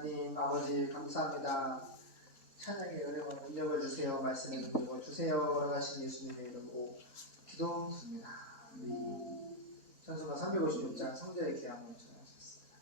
하나님 아버지 감사합니다. 찬양의 은혜와 능력을 주세요. 말씀의 능력을 주세요라고 하신 예수님의 이름으로 기도드립니다. 찬송가 356장 성전의 귀함을 찬양하셨습니다.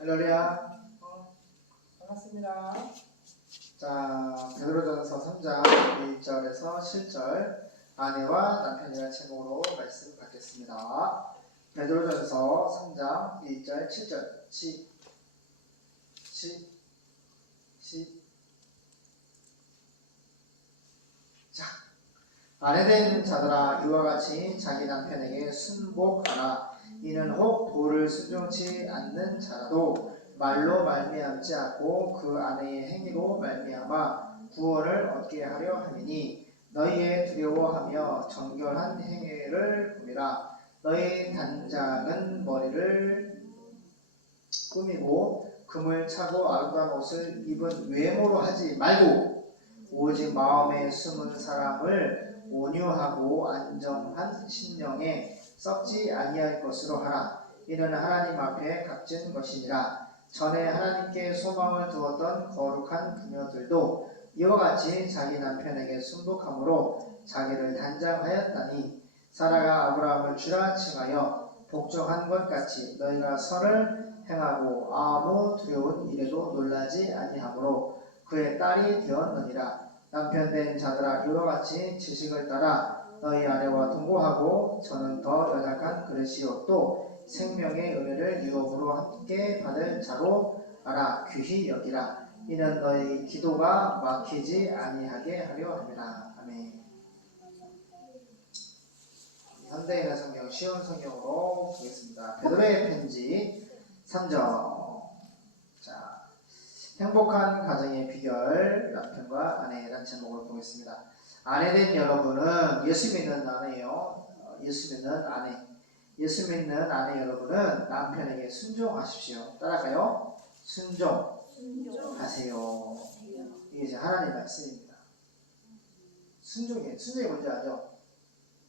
할렐루야. 반갑습니다. 자, 베드로전서 3장 1절에서 7절 아내와 남편이라는 제목으로 말씀 받겠습니다. 베드로전서 3장 1절 7절 자, 아내된 자들아 이와 같이 자기 남편에게 순복하라. 이는 혹 도를 순종치 않는 자라도 말로 말미암지 않고 그 아내의 행위로 말미암아 구원을 얻게 하려 함이니 너희의 두려워하며 정결한 행위를 꾸미라. 너희 단장은 머리를 꾸미고 금을 차고 아름다운 옷을 입은 외모로 하지 말고 오직 마음에 숨은 사람을 온유하고 안정한 심령에 썩지 아니할 것으로 하라. 이는 하나님 앞에 값진 것이니라. 전에 하나님께 소망을 두었던 거룩한 부녀들도 이와 같이 자기 남편에게 순복함으로 자기를 단장하였다니 사라가 아브라함을 주라 칭하여 복종한 것 같이 너희가 선을 행하고 아무 두려운 일에도 놀라지 아니하므로 그의 딸이 되었느니라. 남편된 자들아 이와 같이 지식을 따라 너희 아내와 동거하고 저는 더 연약한 그릇이요 또 생명의 은혜를 유업으로 함께 받을 자로 알아 귀히 여기라. 이는 너희 기도가 막히지 아니하게 하려 함이라. 아멘. 현대인의 성경 쉬운 성경으로 보겠습니다. 베드로의 편지 3장. 자, 행복한 가정의 비결 남편과 아내라는 제목으로 보겠습니다. 아내된 여러분은 예수 믿는 아내예요. 예수 믿는 아내. 예수 믿는 아내 여러분은 남편에게 순종하십시오. 따라가요. 순종하세요. 이게 이제 하나님 말씀입니다. 순종이 뭔지 아죠?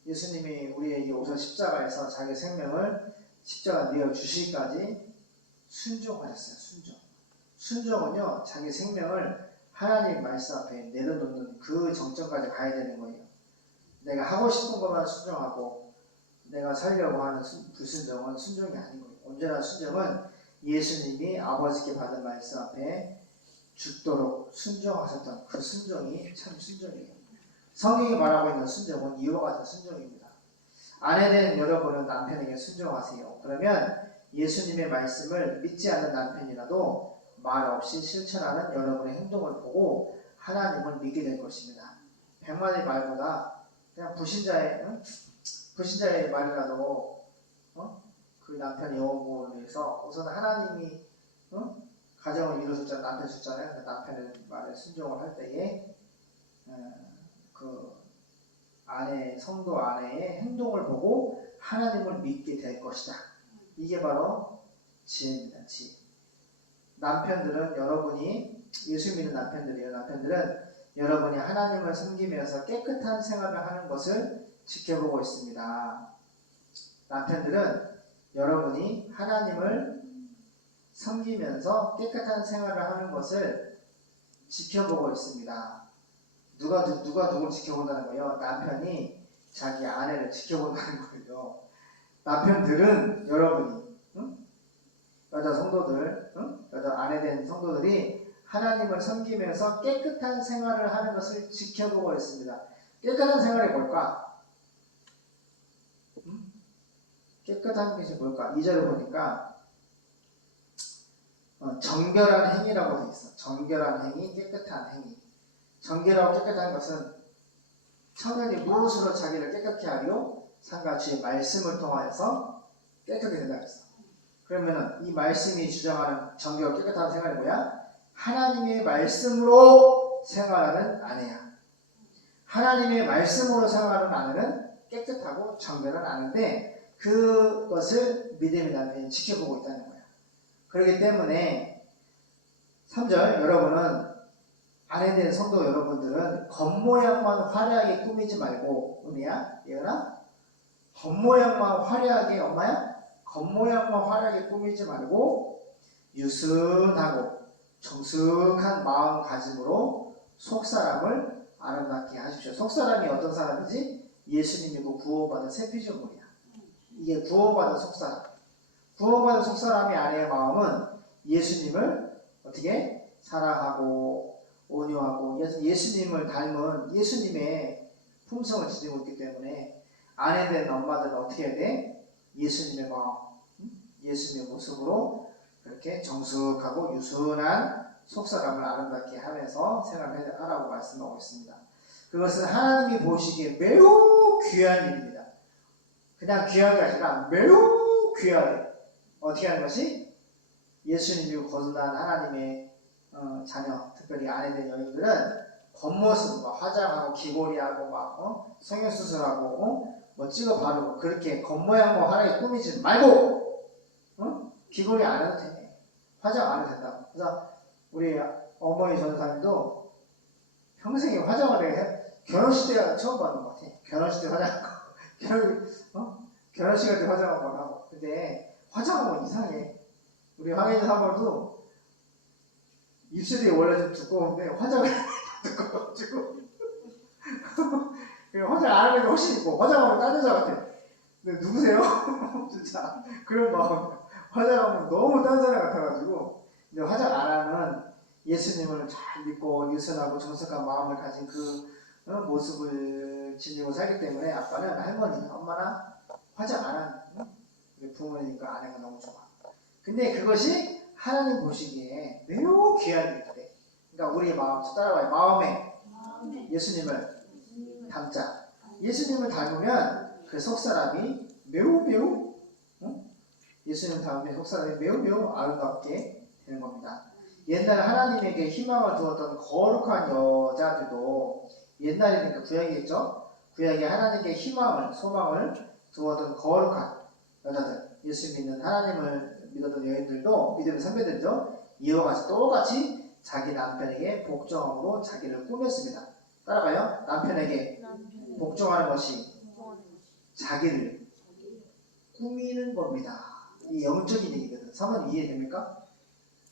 예수님이 우리에게 오셔 십자가에서 자기 생명을 십자가 내어 주시기까지 순종하셨어요. 순종은요, 자기 생명을 하나님 말씀 앞에 내려놓는 그 정점까지 가야 되는 거예요. 내가 하고 싶은 것만 순종하고 내가 살려고 하는 불순종은 순종이 아닌 거예요. 언제나 순종은 예수님이 아버지께 받은 말씀 앞에 죽도록 순종하셨던 그 순종이 참 순종이에요. 성경이 말하고 있는 순종은 이와 같은 순종입니다. 아내된 여러분은 남편에게 순종하세요. 그러면 예수님의 말씀을 믿지 않는 남편이라도 말 없이 실천하는 여러분의 행동을 보고 하나님을 믿게 될 것입니다. 백만의 말보다 그냥 불신자의 말이라도 그 남편의 영혼을 위해서 우선 하나님이 가정을 이루셨잖아요. 남편 줬잖아요. 그 남편의 말에 순종을 할 때에 그 성도 아내의 행동을 보고 하나님을 믿게 될 것이다. 이게 바로 지혜입니다. 지혜. 남편들은 여러분이 예수 믿는 남편들이에요. 남편들은 여러분이 하나님을 섬기면서 깨끗한 생활을 하는 것을 지켜보고 있습니다. 남편들은 여러분이 하나님을 섬기면서 깨끗한 생활을 하는 것을 지켜보고 있습니다. 누가 누굴 지켜본다는 거예요? 남편이 자기 아내를 지켜본다는 거예요. 남편들은 여러분이 여자 성도들, 여자 아내된 성도들이 하나님을 섬기면서 깨끗한 생활을 하는 것을 지켜보고 있습니다. 깨끗한 생활이 뭘까? 깨끗한 것이 뭘까? 2절을 보니까 정결한 행위라고 되어 있어. 정결한 행위, 깨끗한 행위. 정결하고 깨끗한 것은 청년이 무엇으로 자기를 깨끗게 하려? 상가 주의 말씀을 통하여서 깨끗하게 된다 했어. 그러면 이 말씀이 주장하는 정결하고 깨끗한 생활이 뭐야? 하나님의 말씀으로 생활하는 아내야. 하나님의 말씀으로 생활하는 아내는 깨끗하고 정결한 아내인데 그것을 믿음의 남편이 지켜보고 있다는 거야. 그렇기 때문에 3절 여러분은 아내된 성도 여러분들은 겉모양만 화려하게 꾸미지 말고 은혜야? 예은아? 겉모양만 화려하게 엄마야? 겉모양만 화려하게 꾸미지 말고 유순하고 정숙한 마음가짐으로 속사람을 아름답게 하십시오. 속사람이 어떤 사람이지? 예수님이고 구원받은 새 피조물이야. 이게 구원받은 속사람. 구원받은 속사람의 아내의 마음은 예수님을 어떻게 사랑하고 온유하고 예수님을 닮은 예수님의 품성을 지니고 있기 때문에 아내 된 엄마들은 어떻게 해야 돼? 예수님의 마음, 예수님의 모습으로 그렇게 정숙하고 유순한 속사람을 아름답게 하면서 생활하라고 말씀하고 있습니다. 그것은 하나님이 보시기에 매우 귀한 일입니다. 그냥 귀한 게 아니라 매우 귀하게 어떻게 하는 것이 예수님이 거듭난 하나님의 자녀, 특별히 아내된 여인들은 겉모습, 화장하고 귀걸이하고 성형수술하고 찍어 바르고 그렇게 겉모양 하나에 꾸미지 말고 귀걸이 안 해도 돼. 화장 안 해도 된다고. 그래서 우리 어머니 전사님도 평생에 화장을 해. 결혼식 때 처음 받는 것 같아. 결혼식 때 화장한 거. 결혼식 할 때 화장한 거 하고. 근데 화장하면 이상해. 우리 황혜진 사모도 입술이 원래 좀 두꺼운데 화장을 두꺼워가지고 화장 안 하는 게 훨씬 있고 화장하면 딴 여자 같아. 근데 누구세요? 진짜 그런 마음. 화장하면 너무 딴 사람 같아가지고. 근데 화장 안 하는 예수님을 잘 믿고 유순하고 정숙한 마음을 가진 그 모습을 지니고 살기 때문에 아빠는 할머니, 엄마나 화장 안 하는 우리 부모님과 아내가 너무 좋아. 근데 그것이 하나님 보시기에 매우 귀한 일인데, 그러니까 우리의 마음, 따라와요. 마음에 예수님을 닮자. 예수님을 닮으면 그 속사람이 매우 예수님을 닮으면 속사람이 매우 아름답게 되는 겁니다. 옛날 하나님에게 희망을 두었던 거룩한 여자들도, 옛날이니까 구약이겠죠? 구약에 하나님께 희망을, 소망을 두었던 거룩한 여자들, 예수 믿는 하나님을 믿었던 여인들도, 믿음의 선배들도 이와 같이 똑같이 자기 남편에게 복종함으로 자기를 꾸몄습니다. 따라가요. 남편에게 복종하는 것이 자기를 꾸미는 겁니다. 이 영적인 얘기거든. 사모님 이해됩니까?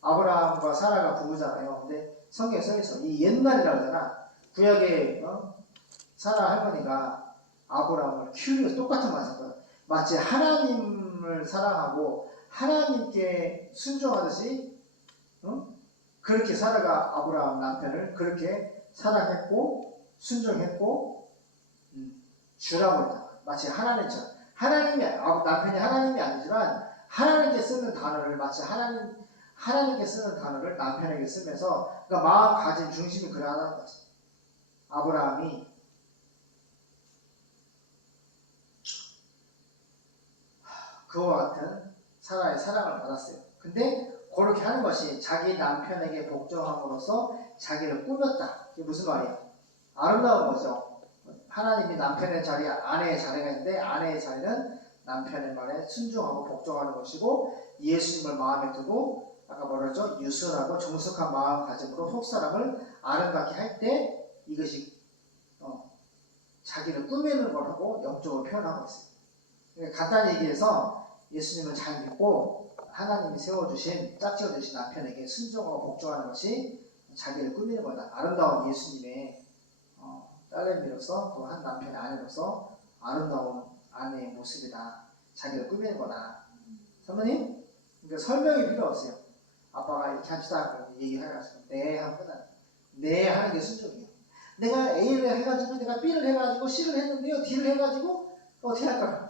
아브라함과 사라가 부부잖아요. 근데 성경에 써있어. 이 옛날이라고 하잖아. 구약에 사라 할머니가 아브라함을 키우기 위해서 똑같은 말을 했거든. 마치 하나님을 사랑하고 하나님께 순종하듯이 그렇게 사라가 아브라함 남편을 그렇게 사랑했고 순종했고 주라고 했다. 마치 하나님처럼. 남편이 하나님이 아니지만 하나님께 쓰는 단어를 마치 하나님께 쓰는 단어를 남편에게 쓰면서, 그러니까 마음가짐 중심이 그러하다는 거지. 아브라함이 그와 같은 사라의 사랑을 받았어요. 근데 그렇게 하는 것이 자기 남편에게 복종함으로써 자기를 꾸몄다. 이게 무슨 말이야? 아름다운 거죠. 하나님이 남편의 자리, 아내의 자리가 있는데 아내의 자리는 남편의 말에 순종하고 복종하는 것이고, 예수님을 마음에 두고 아까 뭐랬죠? 유순하고 정숙한 마음가짐으로 속사람을 아름답게 할 때 이것이 자기를 꾸미는 거라고 영적으로 표현하고 있어요. 그러니까 간단히 얘기해서 예수님을 잘 믿고 하나님이 세워주신, 짝지어주신 남편에게 순종하고 복종하는 것이 자기를 꾸미는 거다. 아름다운 예수님의 딸내미로서 또 한 남편의 아내로서 아름다운 아내의 모습이다. 자기를 꾸미는 거다. 사모님? 그러니까 설명이 필요 없어요. 아빠가 이렇게 합시다 얘기해가지고 네 하면 끝나요. 네 하는 게 순종이에요. 내가 A를 해가지고 내가 B를 해가지고 C를 했는데요, D를 해가지고 어떻게 할까요?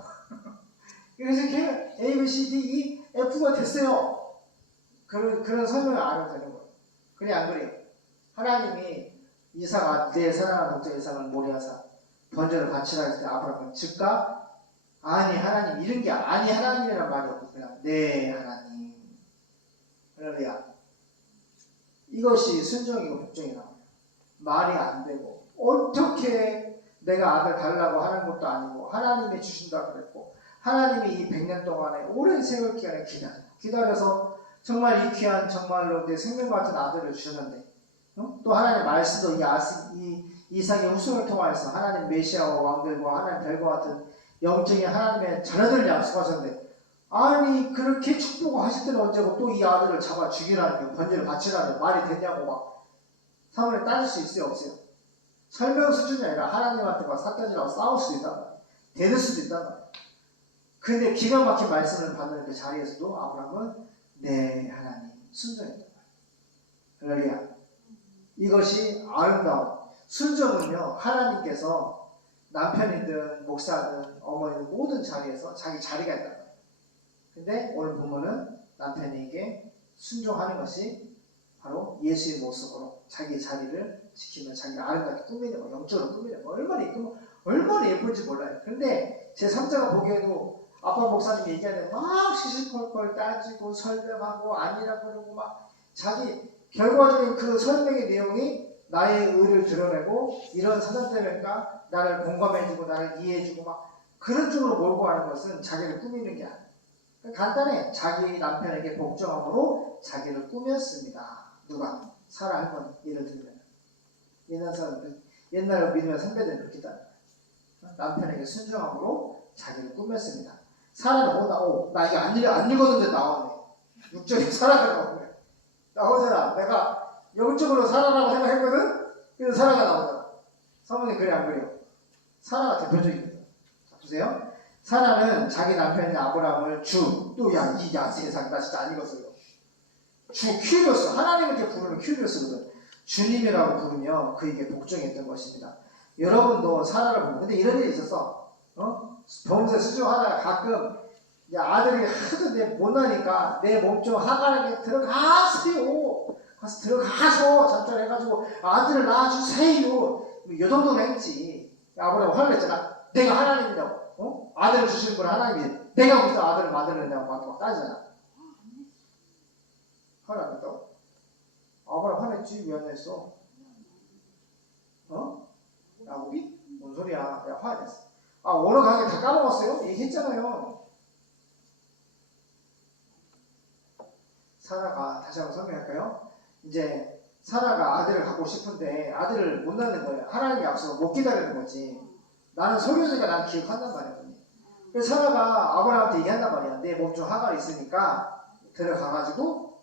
그래서 이렇게 A, B, C, D, E, F가 됐어요. 그런 설명을 안 해도 되는 거예요. 그래 안 그래요? 하나님이 이삭아 내 사랑하는 독자 이삭을 모리아사 번제를 바치라 했을 때 아브라함은 즉각 아니 하나님, 이런 게 아니 하나님이란 말이 없고 그냥 네 하나님. 할렐루야. 이것이 순종이고 복종이라고. 말이 안 되고 어떻게 내가 아들 달라고 하는 것도 아니고 하나님이 주신다 그랬고, 하나님이 이 100년 동안에 오랜 세월 기간에 기다려서 정말 이 귀한 정말로 내 생명 같은 아들을 주셨는데, 또 하나님의 말씀도 이 이삭의 후손을 통하여서 하나님 메시아와 왕들과 하나님 별과 같은 영적인 하나님의 자녀들을 약속하셨는데, 아니 그렇게 축복하실 때는 언제고 또 이 아들을 잡아 죽이라는 번제를 바치라는 말이 되냐고 막 사모님 따질 수 있어요 없어요? 설명 수준이 아니라 하나님한테 막 사탄이라고 싸울 수도 있단 말이에요. 대들 수도 있단 말이에요. 근데 기가 막힌 말씀을 받는 그 자리에서도 아브라함은 네 하나님 순종했단 말이에요. 할렐루야. 이것이 아름다운 순종은요, 하나님께서 남편이든 목사든 어머니든 모든 자리에서 자기 자리가 있단 말이에요. 근데 오늘 보면은 남편에게 순종하는 것이 바로 예수의 모습으로 자기 자리를 지키면 자기가 아름답게 꾸미는 거, 영적으로 꾸미는 거, 얼마나 예쁜지 몰라요. 근데 제 3자가 보기에도 아빠 목사님 얘기하는 막 시시콜콜 따지고 설명하고 아니라 그러고 막 자기 결과적인 그 설명의 내용이 나의 의를 드러내고 이런 사정 때문인가 나를 공감해주고 나를 이해해주고 막 그런 쪽으로 몰고 가는 것은 자기를 꾸미는 게 아니에요. 간단해. 자기 남편에게 복종함으로 자기를 꾸몄습니다. 누가? 사라 할머니. 예를 들면 옛날 사람들 옛날에 믿으면 선배들은 그렇게 따라 남편에게 순종함으로 자기를 꾸몄습니다. 사라는 나 이게 안 읽었는데 나왔네. 6절에 사라가 나오네. 나오잖아. 내가 영적으로 사라라고 생각했거든? 그래서 사라가 나오잖아. 사모님 그래 안 그래요? 사라가 대표적인 거죠. 자, 보세요. 사라는 자기 남편인 아브라함을 세상 나 진짜 안 읽었어요. 주 큐리오스, 하나님을 이렇게 부르는 큐리오스거든. 주님이라고 부르며 그에게 복종했던 것입니다. 여러분도 사라를 보면 근데 이런 일이 있었어. 범죄 수정하다가 가끔 아들이 하도 내 못나니까 내 몸 좀 하강하게 들어가세요. 가서 들어가서 잠자해가지고 아들을 낳아주세요. 요 정도는 했지. 아브라함 화를 냈잖아. 내가 하나님이라고. 아들을 주시는 분 하나님이 내가 무슨 아들을 만들어낸다고 막 따지잖아. 화를 안 냈다고? 아브라함 화냈지. 왜 안 냈어? 야곱이? 뭔 소리야. 내가 화를 냈어. 오늘 강의 다 까먹었어요? 얘기했잖아요. 사라가 다시 한번 설명할까요? 이제 사라가 아들을 갖고 싶은데 아들을 못 낳는 거예요. 하나님의 약속을 못 기다리는 거지. 나는 소유주니까 난 기억한단 말이야. 그래서 사라가 아브라함한테 얘기한단 말이야. 내 몸 중 하갈이 있으니까 들어가가지고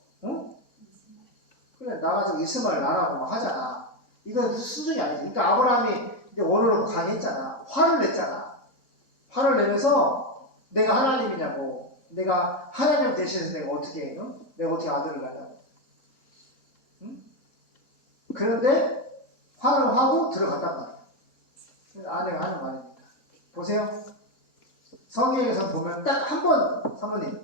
그래 나가지고 이스마엘 나라고 막 하잖아. 이건 순종이 아니지. 그러니까 아브라함이 이제 원으로 강했잖아. 화를 냈잖아. 화를 내면서 내가 하나님이냐고. 내가 하나님 대신해서 내가 어떻게 아들을 낳냐고. 그런데 화를 하고 들어갔단 말이야. 아내가 하는 말입니다. 보세요. 성경에서 보면 딱 한 번, 사모님.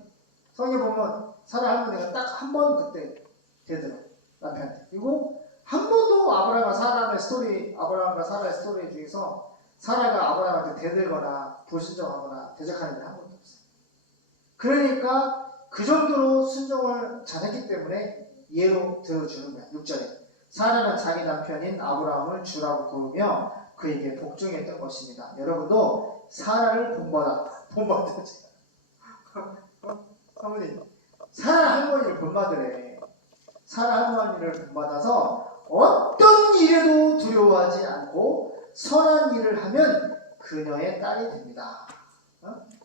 성경에 보면 사라 할머니가 딱 한 번 그때 되더라. 남편한테. 그리고 한 번도 아브라함과 사라의 스토리 중에서 사라가 아브라함한테 대들거나 불순종하거나 대적하는 게 한 번도 없어요. 그러니까 그 정도로 순종을 잘했기 때문에 예로 들어주는 거야. 6절에. 사라는 자기 남편인 아브라함을 주라고 부르며 그에게 복종했던 것입니다. 여러분도 사라를 본받았지. 사모님, 사라 할머니를 본받으래. 사라 할머니를 본받아서 어떤 일에도 두려워하지 않고 선한 일을 하면 그녀의 딸이 됩니다.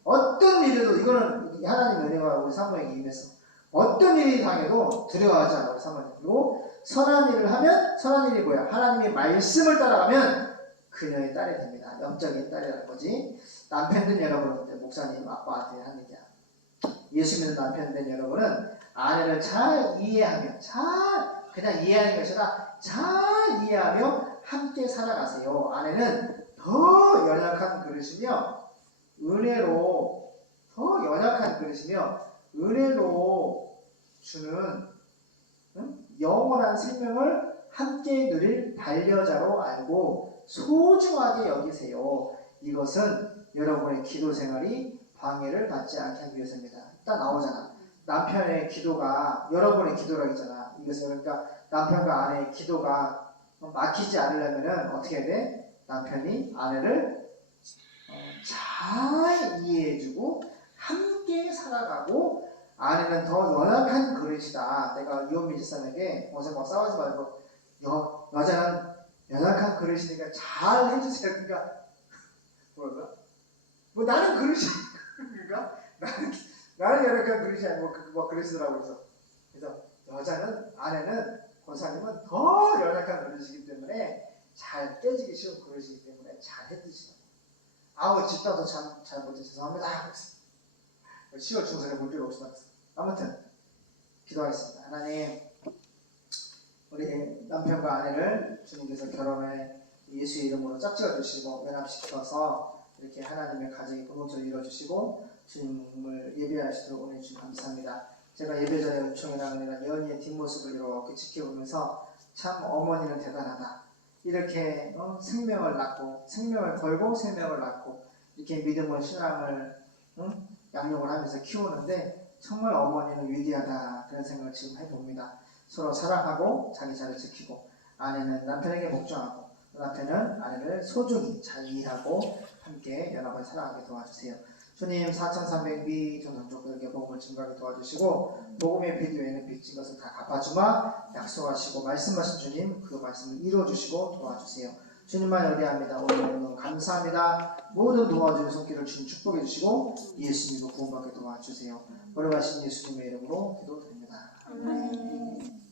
어떤 일에도 이거는 하나님 은혜가 우리 사모에게 임해서 어떤 일이 당해도 두려워하지 않아요. 사모님. 그리고 선한 일을 하면 선한 일이 뭐야? 하나님의 말씀을 따라가면 그녀의 딸이 됩니다. 영적인 딸이라는 거지. 남편 된 여러분, 목사님 아빠한테 하는 얘기야. 예수 믿는 남편 된 여러분은 아내를 잘 이해하며 그냥 이해하는 것이 아니라 잘 이해하며 함께 살아가세요. 아내는 더 연약한 그릇이며 은혜로 주는 영원한 생명을 함께 누릴 반려자로 알고 소중하게 여기세요. 이것은 여러분의 기도 생활이 방해를 받지 않게 하기 위해서입니다. 딱 나오잖아. 남편의 기도가 여러분의 기도라고 했잖아. 이것은 그러니까 남편과 아내의 기도가 막히지 않으려면 어떻게 해야 돼? 남편이 아내를 잘 이해해주고 함께 살아가고 아내는 더 연약한 그릇이다. 내가 이혼미 집사에게 어제 막 싸우지 말고 여자는 연약한 그릇이니까 잘 해주세요. 그러니까 뭐랄까? 나는 그릇이 그러니까 나는 연약한 그릇이 아니고 그릇이더라고. 그래서 아내는 권사님은 더 연약한 그릇이기 때문에 잘 깨지기 쉬운 그릇이기 때문에 잘 해드시라고. 집사도 잘 못해 죄송합니다. 10월 중순에 물 필요 없어. 아무튼 기도하겠습니다. 하나님, 우리 남편과 아내를 주님께서 결혼을 예수의 이름으로 짝지어 주시고 연합시켜서 이렇게 하나님의 가정이 본격적으로 이루어주시고 주님을 예배하시도록 오늘 주님 감사합니다. 제가 예배전에 은총이라는 예언이의 뒷모습을 이렇게 지켜보면서 참 어머니는 대단하다. 이렇게 생명을 낳고 생명을 걸고 생명을 낳고 이렇게 믿음을 신앙을 양육을 하면서 키우는데 정말 어머니는 위대하다 그런 생각을 지금 해봅니다. 서로 사랑하고 자기 자를 지키고 아내는 남편에게 복종하고 남편은 아내를 소중히 잘 이해하고 함께 연합을 사랑하게 도와주세요. 주님 4,300미 전성족들에게 복음을 증거하게 도와주시고 복음의 빛 외에는 빚진 것을 다 갚아주마 약속하시고 말씀하신 주님 그 말씀을 이루어주시고 도와주세요. 주님만 의뢰합니다. 오늘 감사합니다. 모든 도와주는 손길을 주님 축복해 주시고 예수님으로 구원받게 도와주세요. 걸어가신 예수님의 이름으로 기도드립니다. 아멘.